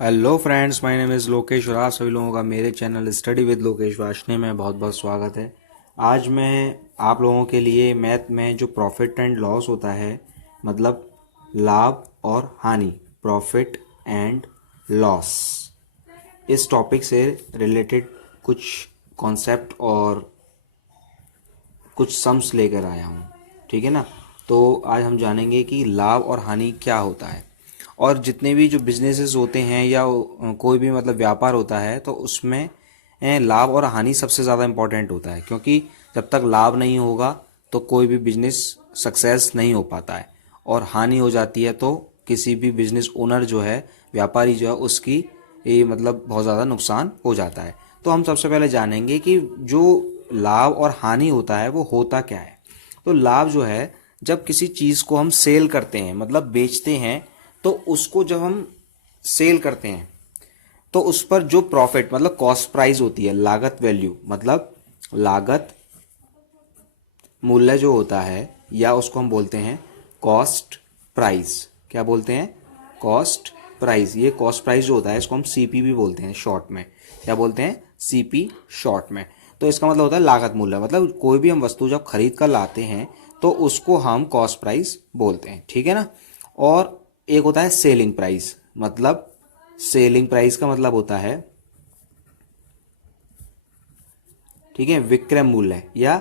Hello friends, my name is Lokesh और आप सभी लोगों का मेरे channel study with Lokesh Washne में बहुत बहुत स्वागत है। आज मैं आप लोगों के लिए मैथ में जो प्रॉफिट एंड लॉस होता है, मतलब लाभ और हानि, प्रॉफिट एंड लॉस, इस टॉपिक से रिलेटेड कुछ कॉन्सेप्ट और कुछ सम्स लेकर आया हूँ। ठीक है ना। तो आज हम जानेंगे कि लाभ और हानि क्या होता है। और जितने भी जो बिजनेसेस होते हैं या कोई भी मतलब व्यापार होता है, तो उसमें लाभ और हानि सबसे ज़्यादा इम्पोर्टेंट होता है, क्योंकि जब तक लाभ नहीं होगा तो कोई भी बिजनेस सक्सेस नहीं हो पाता है, और हानि हो जाती है तो किसी भी बिजनेस ओनर जो है, व्यापारी जो है, उसकी ये मतलब बहुत ज़्यादा नुकसान हो जाता है। तो हम सबसे पहले जानेंगे कि जो लाभ और हानि होता है वो होता क्या है। तो लाभ जो है, जब किसी चीज़ को हम सेल करते हैं, मतलब बेचते हैं, तो उसको जब हम सेल करते हैं तो उस पर जो प्रॉफिट मतलब कॉस्ट प्राइस होती है, लागत वैल्यू मतलब लागत मूल्य जो होता है, या उसको हम बोलते हैं कॉस्ट प्राइस। क्या बोलते हैं? Cost price. ये कॉस्ट प्राइस जो होता है इसको हम सीपी भी बोलते हैं शॉर्ट में। क्या बोलते हैं? सीपी शॉर्ट में। तो इसका मतलब होता है लागत मूल्य, मतलब कोई भी हम वस्तु जब खरीद कर लाते हैं तो उसको हम कॉस्ट प्राइस बोलते हैं। ठीक है ना। और एक होता है सेलिंग प्राइस, मतलब सेलिंग प्राइस का मतलब होता है, ठीक है, विक्रय मूल्य, या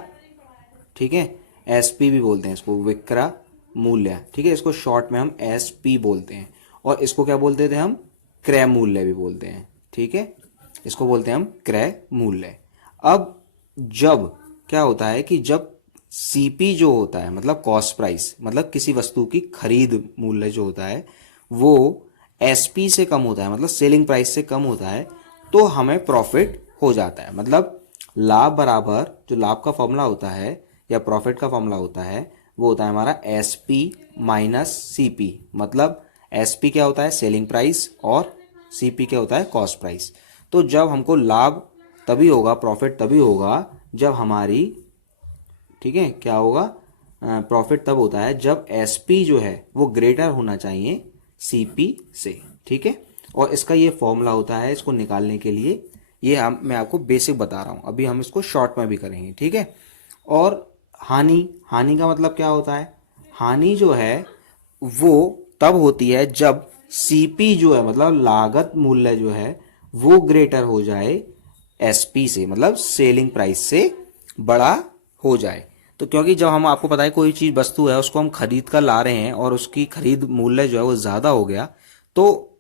ठीक है एसपी भी बोलते हैं इसको, विक्रय मूल्य। ठीक है, इसको शॉर्ट में हम एसपी बोलते हैं। और इसको क्या बोलते थे हम? क्रय मूल्य भी बोलते हैं। ठीक है, इसको बोलते हैं हम क्रय मूल्य। अब जब क्या होता है कि जब सीपी जो होता है, मतलब कॉस्ट प्राइस, मतलब किसी वस्तु की खरीद मूल्य जो होता है, वो एसपी से कम होता है, मतलब सेलिंग प्राइस से कम होता है, तो हमें प्रॉफिट हो जाता है। मतलब लाभ बराबर, जो लाभ का फॉर्मूला होता है या प्रॉफिट का फॉर्मूला होता है, वो होता है हमारा S P minus C P. मतलब एस पी क्या होता है? सेलिंग प्राइस, और सी पी क्या होता है? Cost price. तो जब हमको लाभ तभी होगा, प्रॉफिट तभी होगा जब हमारी, ठीक है, क्या होगा? प्रॉफिट तब होता है जब एस पी जो है वो ग्रेटर होना चाहिए सी पी से। ठीक है, और इसका ये फॉर्मूला होता है, इसको निकालने के लिए ये मैं आपको बेसिक बता रहा हूँ, अभी हम इसको शॉर्ट में भी करेंगे। ठीक है। और हानि, हानि का मतलब क्या होता है? हानि जो है वो तब होती है जब सीपी जो है, मतलब लागत मूल्य जो है, वो ग्रेटर हो जाए एसपी से, मतलब सेलिंग प्राइस से बड़ा हो जाए। तो क्योंकि जब हम, आपको पता है, कोई चीज वस्तु है उसको हम खरीद कर ला रहे हैं और उसकी खरीद मूल्य जो है वो ज्यादा हो गया, तो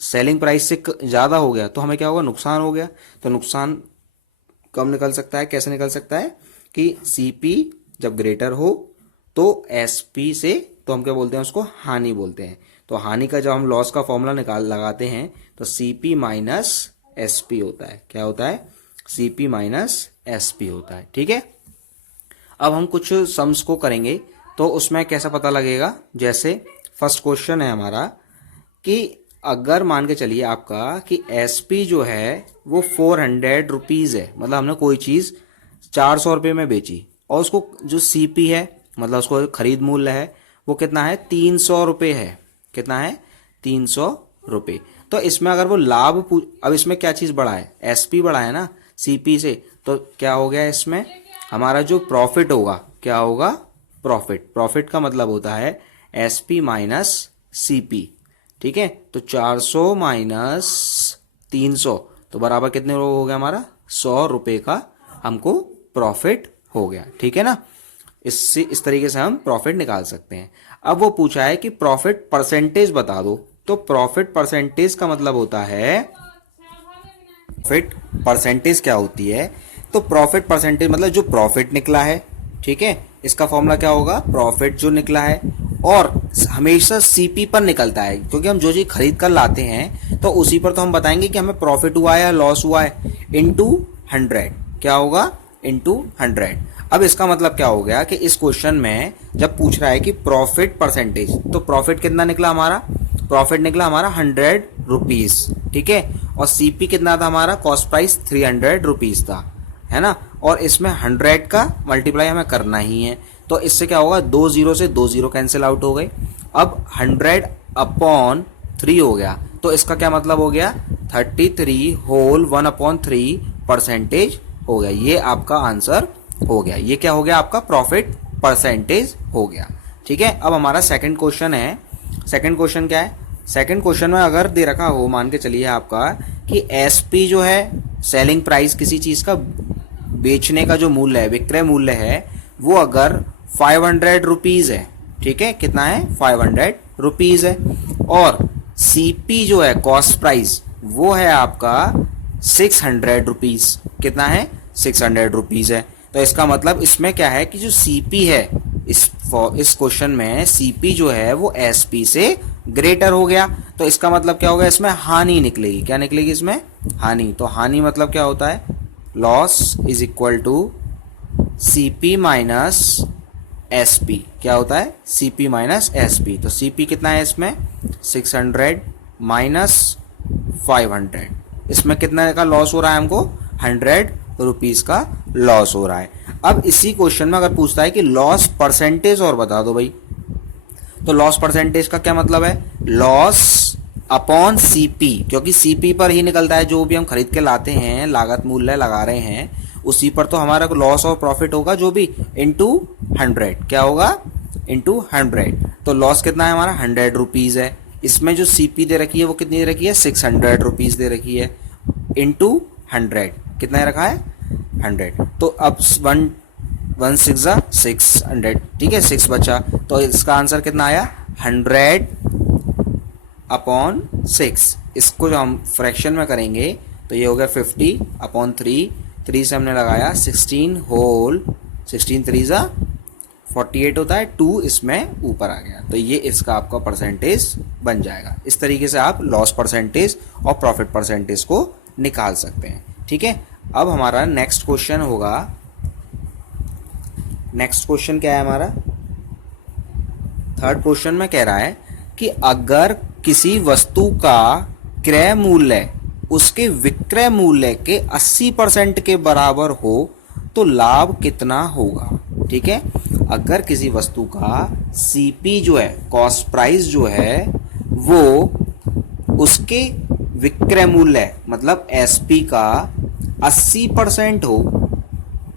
सेलिंग प्राइस से ज्यादा हो गया, तो हमें क्या होगा? नुकसान हो गया। तो नुकसान कब निकल सकता है, कैसे निकल सकता है? कि सीपी जब ग्रेटर हो तो एसपी से, तो हम क्या बोलते हैं? उसको हानि बोलते हैं। तो हानि का जब हम लॉस का फॉर्मूला निकाल लगाते हैं तो सीपी माइनस एसपी होता है। क्या होता है? सीपी माइनस एसपी होता है। ठीक है। अब हम कुछ सम्स को करेंगे, तो उसमें कैसा पता लगेगा? जैसे फर्स्ट क्वेश्चन है हमारा कि अगर मान के चलिए आपका कि एसपी जो है वो 400 रुपीज है, मतलब हमने कोई चीज 400 रुपये में बेची, और उसको जो सीपी है, मतलब उसको खरीद मूल्य है, वो कितना है? 300 रुपये है। कितना है? 300 रुपये। तो इसमें अगर वो लाभ अब इसमें क्या चीज बढ़ा है? एसपी बढ़ा है ना सीपी से। तो क्या हो गया इसमें? हमारा जो प्रॉफिट होगा, क्या होगा? प्रॉफिट। प्रॉफिट का मतलब होता है एसपी माइनस सीपी। ठीक है, तो 400 माइनस 300, तो बराबर कितने हो गया हमारा? 100 रुपये का हमको प्रॉफिट हो गया। ठीक है ना। इससे इस तरीके से हम प्रॉफिट निकाल सकते हैं। अब वो पूछा है कि प्रॉफिट परसेंटेज बता दो। तो प्रॉफिट परसेंटेज का मतलब होता है, प्रॉफिट परसेंटेज क्या होती है? तो प्रॉफिट परसेंटेज मतलब जो प्रॉफिट निकला है, ठीक है, इसका फॉर्मूला क्या होगा? प्रॉफिट जो निकला है, और हमेशा सीपी पर निकलता है, क्योंकि हम जो चीज खरीद कर लाते हैं तो उसी पर तो हम बताएंगे कि हमें प्रॉफिट हुआ है या लॉस हुआ है। इंटू 100 क्या होगा? इंटू 100। अब इसका मतलब क्या हो गया कि इस क्वेश्चन में जब पूछ रहा है कि प्रॉफिट परसेंटेज, तो प्रॉफिट कितना निकला हमारा? प्रॉफिट निकला हमारा 100 रुपीज। ठीक है, और सीपी कितना था हमारा? कॉस्ट प्राइस 300 रुपीज था, है ना। और इसमें 100 का मल्टीप्लाई हमें करना ही है, तो इससे क्या होगा? 2 जीरो से 2 जीरो कैंसिल आउट हो गए। अब 100 अपॉन 3 हो गया, तो इसका क्या मतलब हो गया, 33 होल 1/3 हो गया। ये आपका आंसर हो गया। ये क्या हो गया, आपका प्रॉफिट परसेंटेज हो गया। ठीक है, अब हमारा सेकंड क्वेश्चन है। सेकंड क्वेश्चन क्या है, सेकंड क्वेश्चन में अगर दे रखा हो, मान के चलिए आपका कि एसपी जो है, सेलिंग प्राइस किसी चीज का बेचने का जो मूल्य है, विक्रय मूल्य है, वो अगर 500 रुपीज है, ठीक है, कितना है, 500 रुपीज है, और सीपी जो है, कॉस्ट प्राइस, वो है आपका 600 रुपीज। कितना है, 600 रुपीज है। तो इसका मतलब इसमें क्या है कि जो सीपी है, इस क्वेश्चन में सीपी जो है वो एसपी से ग्रेटर हो गया। तो इसका मतलब क्या होगा, इसमें हानि निकलेगी। क्या निकलेगी इसमें, हानि। तो हानि मतलब क्या होता है, loss is equal to CP minus SP. क्या होता है, सीपी माइनस एसपी। तो सीपी कितना है इसमें, 600 माइनस 500। इसमें कितना का लॉस हो रहा है हमको, 100 रुपीज का लॉस हो रहा है। अब इसी क्वेश्चन में अगर पूछता है कि लॉस परसेंटेज और बता दो भाई, तो लॉस परसेंटेज का क्या मतलब है, लॉस अपॉन सीपी, क्योंकि सीपी पर ही निकलता है, जो भी हम खरीद के लाते हैं, लागत मूल्य लगा रहे हैं, उसी पर तो हमारा लॉस और प्रॉफिट होगा, जो भी इंटू 100। क्या होगा, इंटू 100। तो लॉस कितना है हमारा, 100 रुपीज है। इसमें जो सीपी दे रखी है वो कितनी दे रखी है, 600 रुपीज दे रखी है, इंटू 100 कितना रखा है, 100। तो अब 1 6 600, ठीक है, 6 बचा। तो इसका आंसर कितना आया, 100/6। इसको जो हम फ्रैक्शन में करेंगे तो ये हो गया 50/3। 3 से हमने लगाया 16 होल 16 3 48 होता है, 2 इसमें ऊपर आ गया। तो ये इसका आपका परसेंटेज बन जाएगा। इस तरीके से आप लॉस परसेंटेज और प्रॉफिट परसेंटेज को निकाल सकते हैं। ठीक है, अब हमारा नेक्स्ट क्वेश्चन होगा। नेक्स्ट क्वेश्चन क्या है हमारा, थर्ड क्वेश्चन में कह रहा है कि अगर किसी वस्तु का क्रय मूल्य उसके विक्रय मूल्य के 80% के बराबर हो तो लाभ कितना होगा। ठीक है, अगर किसी वस्तु का सीपी जो है, कॉस्ट प्राइस जो है, वो उसके विक्रय मूल्य मतलब एसपी का 80% हो,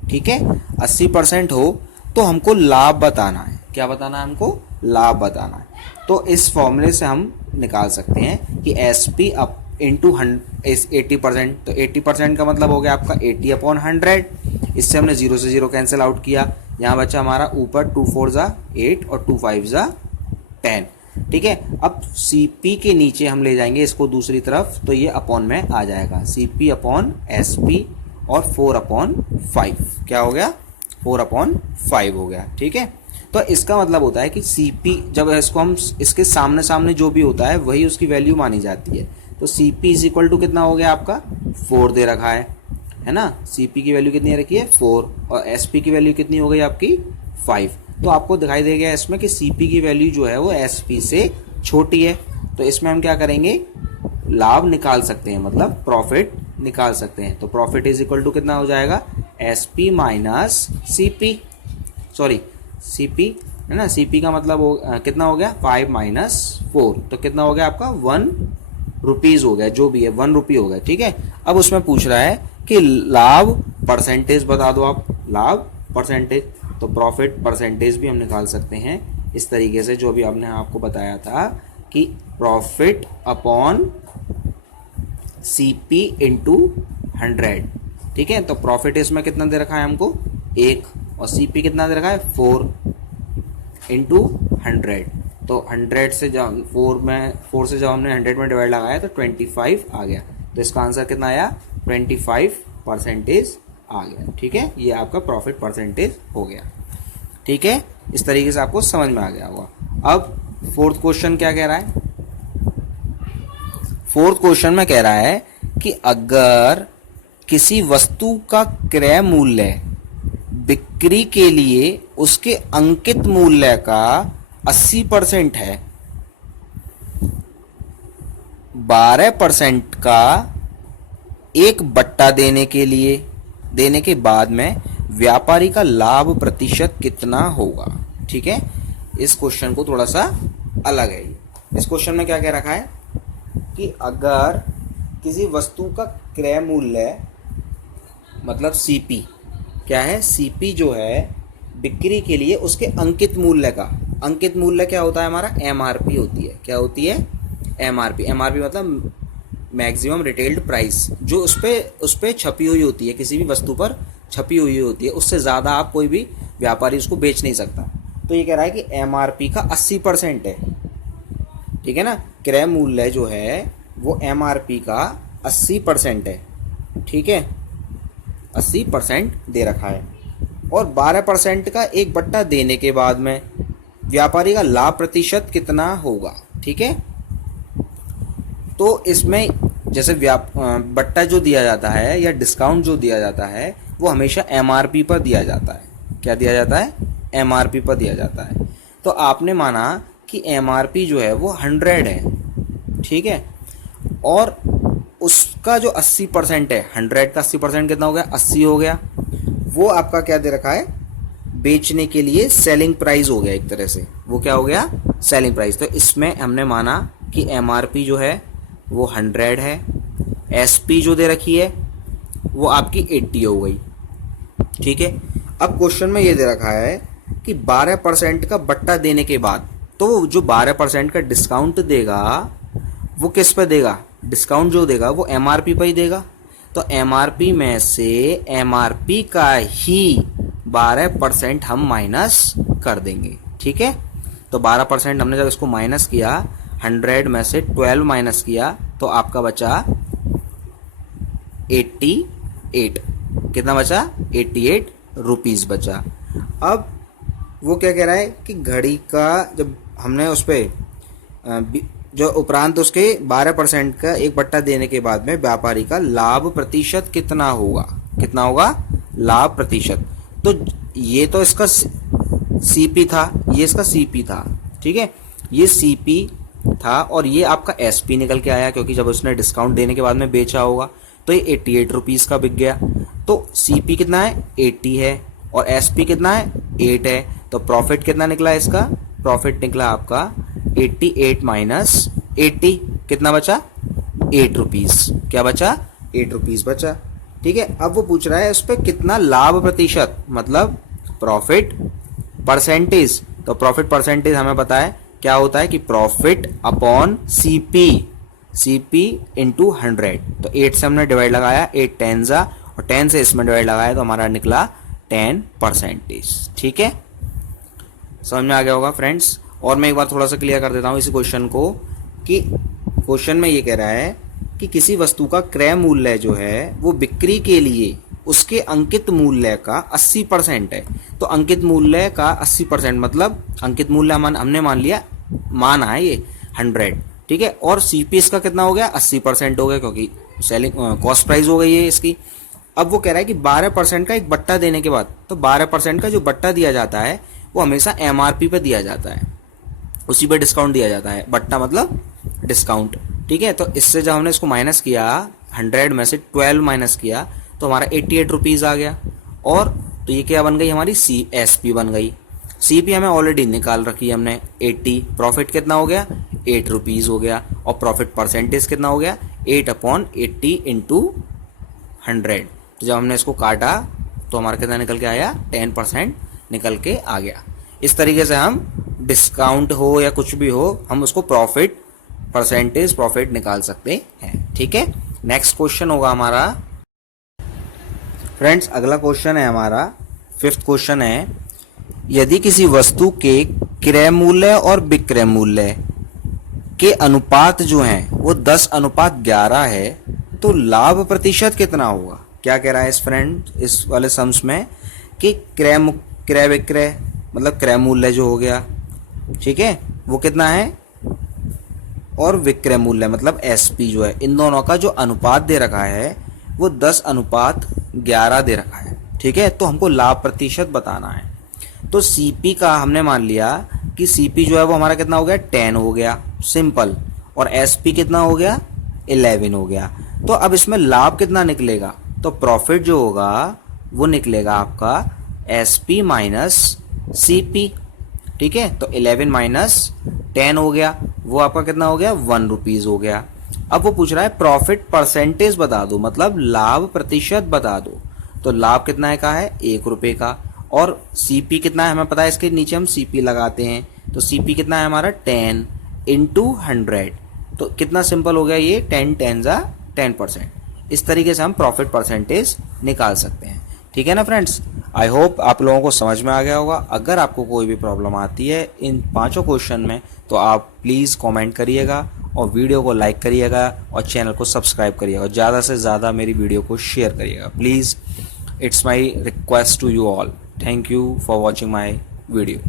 ठीक है, 80% हो, तो हमको लाभ बताना है। क्या बताना है हमको, लाभ बताना है। तो इस फॉर्मूले से हम निकाल सकते हैं कि एसपी अप इंटू 80%। तो 80% का मतलब हो गया आपका 80/100। इससे हमने 0 से 0 कैंसिल आउट किया। यहाँ बचा हमारा ऊपर 2 4 8 और 2 5 10। ठीक है, अब सीपी के नीचे हम ले जाएंगे इसको दूसरी तरफ, तो ये अपॉन में आ जाएगा, सीपी अपॉन एसपी, और 4/5। क्या हो गया, 4/5 हो गया। ठीक है, तो इसका मतलब होता है कि सीपी जब इसको हम इसके सामने सामने जो भी होता है वही उसकी वैल्यू मानी जाती है। तो सीपी इज इक्वल टू कितना हो गया आपका, 4 दे रखा है ना। सीपी की वैल्यू कितनी रखी है, 4, और एसपी की वैल्यू कितनी हो गई आपकी, 5। तो आपको दिखाई देगा इसमें कि सीपी की वैल्यू जो है वो एसपी से छोटी है। तो इसमें हम क्या करेंगे, लाभ निकाल सकते हैं, मतलब प्रॉफिट निकाल सकते हैं। तो प्रॉफिट इज इक्वल टू कितना हो जाएगा, SP minus CP, sorry CP है ना, सीपी का मतलब कितना हो गया, 5 - 4, तो कितना हो गया आपका 1 रुपीज हो गया, जो भी है 1 रुपी हो गया। ठीक है, अब उसमें पूछ रहा है कि लाभ परसेंटेज बता दो आप, लाभ परसेंटेज। तो प्रॉफिट परसेंटेज भी हम निकाल सकते हैं इस तरीके से, जो भी आपने आपको बताया था कि प्रॉफिट अपॉन सीपी इंटू 100। ठीक है, तो प्रॉफिट इसमें कितना दे रखा है हमको, 1, और सीपी कितना दे रखा है, 4 इंटू 100। तो 100 से जब 4 से जब हमने 100 में डिवाइड लगाया तो 25 आ गया। तो इसका आंसर कितना आया, 25% आ गया। ठीक है, ये आपका प्रॉफिट परसेंटेज हो गया। ठीक है, इस तरीके से आपको समझ में आ गया होगा। अब फोर्थ क्वेश्चन क्या कह रहा है, फोर्थ क्वेश्चन में कह रहा है कि अगर किसी वस्तु का क्रय मूल्य बिक्री के लिए उसके अंकित मूल्य का 80% है, 12% का 1/, देने के बाद में व्यापारी का लाभ प्रतिशत कितना होगा। ठीक है, इस क्वेश्चन को थोड़ा सा अलग है। इस क्वेश्चन में क्या कह रखा है कि कि अगर किसी वस्तु का क्रय मूल्य मतलब सीपी क्या है, सीपी जो है बिक्री के लिए उसके अंकित मूल्य का, अंकित मूल्य क्या होता है हमारा, एमआरपी होती है। क्या होती है, एमआरपी। एमआरपी मतलब मैक्सिमम रिटेल्ड प्राइस, जो उस पे छपी हुई होती है, किसी भी वस्तु पर छपी हुई होती है, उससे ज़्यादा आप कोई भी व्यापारी उसको बेच नहीं सकता। तो ये कह रहा है कि एमआरपी का 80% है, ठीक है ना। क्रय मूल्य जो है वो एमआरपी का 80% है, ठीक है, 80% दे रखा है। और 12% का एक बट्टा देने के बाद में व्यापारी का लाभ प्रतिशत कितना होगा, ठीक है। तो इसमें जैसे बट्टा जो दिया जाता है या डिस्काउंट जो दिया जाता है वो हमेशा एमआरपी पर दिया जाता है। क्या दिया जाता है, एमआरपी पर दिया जाता है। तो आपने माना कि एमआरपी जो है वो 100 है, ठीक है, और उसका जो 80% है, 100 का 80% कितना हो गया, 80 हो गया। वो आपका क्या दे रखा है, बेचने के लिए सेलिंग प्राइस हो गया एक तरह से। वो क्या हो गया, सेलिंग प्राइस। तो इसमें हमने माना कि एमआरपी जो है वो 100 है, एसपी जो दे रखी है वो आपकी 80 हो गई, ठीक है। अब क्वेश्चन में ये दे रखा है कि 12% का बट्टा देने के बाद, तो जो 12% का डिस्काउंट देगा वो किस पे देगा, डिस्काउंट जो देगा वो एमआरपी पर ही देगा। तो एमआरपी में से एमआरपी का ही 12% हम माइनस कर देंगे, ठीक है। तो 12% हमने जब इसको माइनस किया, 100 में से 12 माइनस किया, तो आपका बचा 88। कितना बचा, 88 रुपीज बचा। अब वो क्या कह रहा है कि घड़ी का जब हमने उस पर जो उपरांत उसके 12% का एक बट्टा देने के बाद में व्यापारी का लाभ प्रतिशत कितना होगा, कितना होगा लाभ प्रतिशत। तो ये तो इसका सीपी था, ये इसका सीपी था, ठीक है, ये सीपी था और ये आपका एसपी निकल के आया, क्योंकि जब उसने डिस्काउंट देने के बाद में बेचा होगा तो ये 88 रुपीज का बिक गया। तो सीपी कितना है, 80 है, और एसपी कितना है, 8 है। तो प्रॉफिट कितना निकला इसका, प्रॉफिट निकला आपका 88 माइनस 80, कितना बचा, 8 रुपीज। क्या बचा, 8 रुपीज बचा, ठीक है। अब वो पूछ रहा है उस पर कितना लाभ प्रतिशत, मतलब प्रॉफिट परसेंटेज। तो प्रॉफिट परसेंटेज हमें पता है क्या होता है कि profit upon CP, CP into 100। तो 8 से हमने डिवाइड लगाया, 8 10 जा, और 10 से इसमें डिवाइड लगाया तो हमारा निकला 10%, ठीक है। समझ में आ गया होगा फ्रेंड्स। और मैं एक बार थोड़ा सा क्लियर कर देता हूँ इसी क्वेश्चन को, कि क्वेश्चन में ये कह रहा है कि किसी वस्तु का क्रय मूल्य जो है वो बिक्री के लिए उसके अंकित मूल्य का 80% है। तो अंकित मूल्य का 80% मतलब अंकित मूल्य हमने मान लिया, माना है ये 100, ठीक है, और सीपी इसका कितना हो गया, 80% हो गया, क्योंकि सेलिंग कॉस्ट प्राइस हो गई है इसकी। अब वो कह रहा है कि 12% का एक बट्टा देने के बाद, तो 12% का जो बट्टा दिया जाता है वो हमेशा एमआरपी पे दिया जाता है, उसी पे डिस्काउंट दिया जाता है। बट्टा मतलब डिस्काउंट, ठीक है। तो इससे जब हमने इसको माइनस किया, 100 में से 12 माइनस किया, तो हमारा 88 रुपीज आ गया। और तो ये क्या बन गई हमारी, एसपी बन गई। सीपी हमें ऑलरेडी निकाल रखी है हमने 80, प्रॉफिट कितना हो गया, 8 रुपीज हो गया, और प्रॉफिट परसेंटेज कितना हो गया, 8/80 इंटू 100। तो जब हमने इसको काटा तो हमारा कितना निकल के आया, 10% निकल के आ गया। इस तरीके से हम डिस्काउंट हो या कुछ भी हो, हम उसको प्रॉफिट परसेंटेज प्रॉफिट निकाल सकते हैं, ठीक है। नेक्स्ट क्वेश्चन होगा हमारा फ्रेंड्स, अगला क्वेश्चन है हमारा 5th क्वेश्चन है, यदि किसी वस्तु के क्रय मूल्य और विक्रय मूल्य के अनुपात जो हैं वो 10:11 है, तो लाभ प्रतिशत कितना होगा। क्या कह रहा है इस इस वाले सम्स में कि क्रय विक्रय मतलब क्रय मूल्य जो हो गया, ठीक है, वो कितना है, और विक्रय मूल्य मतलब एसपी जो है, इन दोनों का जो अनुपात दे रखा है वो 10:11 दे रखा है, ठीक है। तो हमको लाभ प्रतिशत बताना है। तो सीपी का हमने मान लिया कि सीपी जो है वो हमारा कितना हो गया, 10 हो गया, सिंपल, और एसपी कितना हो गया, 11 हो गया। तो अब इसमें लाभ कितना निकलेगा, तो प्रॉफिट जो होगा वो निकलेगा आपका एसपी माइनस सीपी, ठीक है। तो 11 माइनस 10 हो गया, वो आपका कितना हो गया, 1 रुपीज हो गया। अब वो पूछ रहा है प्रॉफिट परसेंटेज बता दो, मतलब लाभ प्रतिशत बता दो। तो लाभ कितना का है, 1 रुपए का, और सीपी कितना है हमें पता है, इसके नीचे हम सीपी लगाते हैं। तो सीपी कितना है हमारा 10 इंटू 100, तो कितना सिंपल हो गया ये, 10 10 जा 10%। इस तरीके से हम प्रॉफिट परसेंटेज निकाल सकते हैं। ठीक है ना फ्रेंड्स, आई होप आप लोगों को समझ में आ गया होगा। अगर आपको कोई भी प्रॉब्लम आती है इन 5 क्वेश्चन में तो आप प्लीज़ कमेंट करिएगा और वीडियो को लाइक करिएगा और चैनल को सब्सक्राइब करिएगा, ज़्यादा से ज़्यादा मेरी वीडियो को शेयर करिएगा please. It's my request to you all. Thank you for watching my video.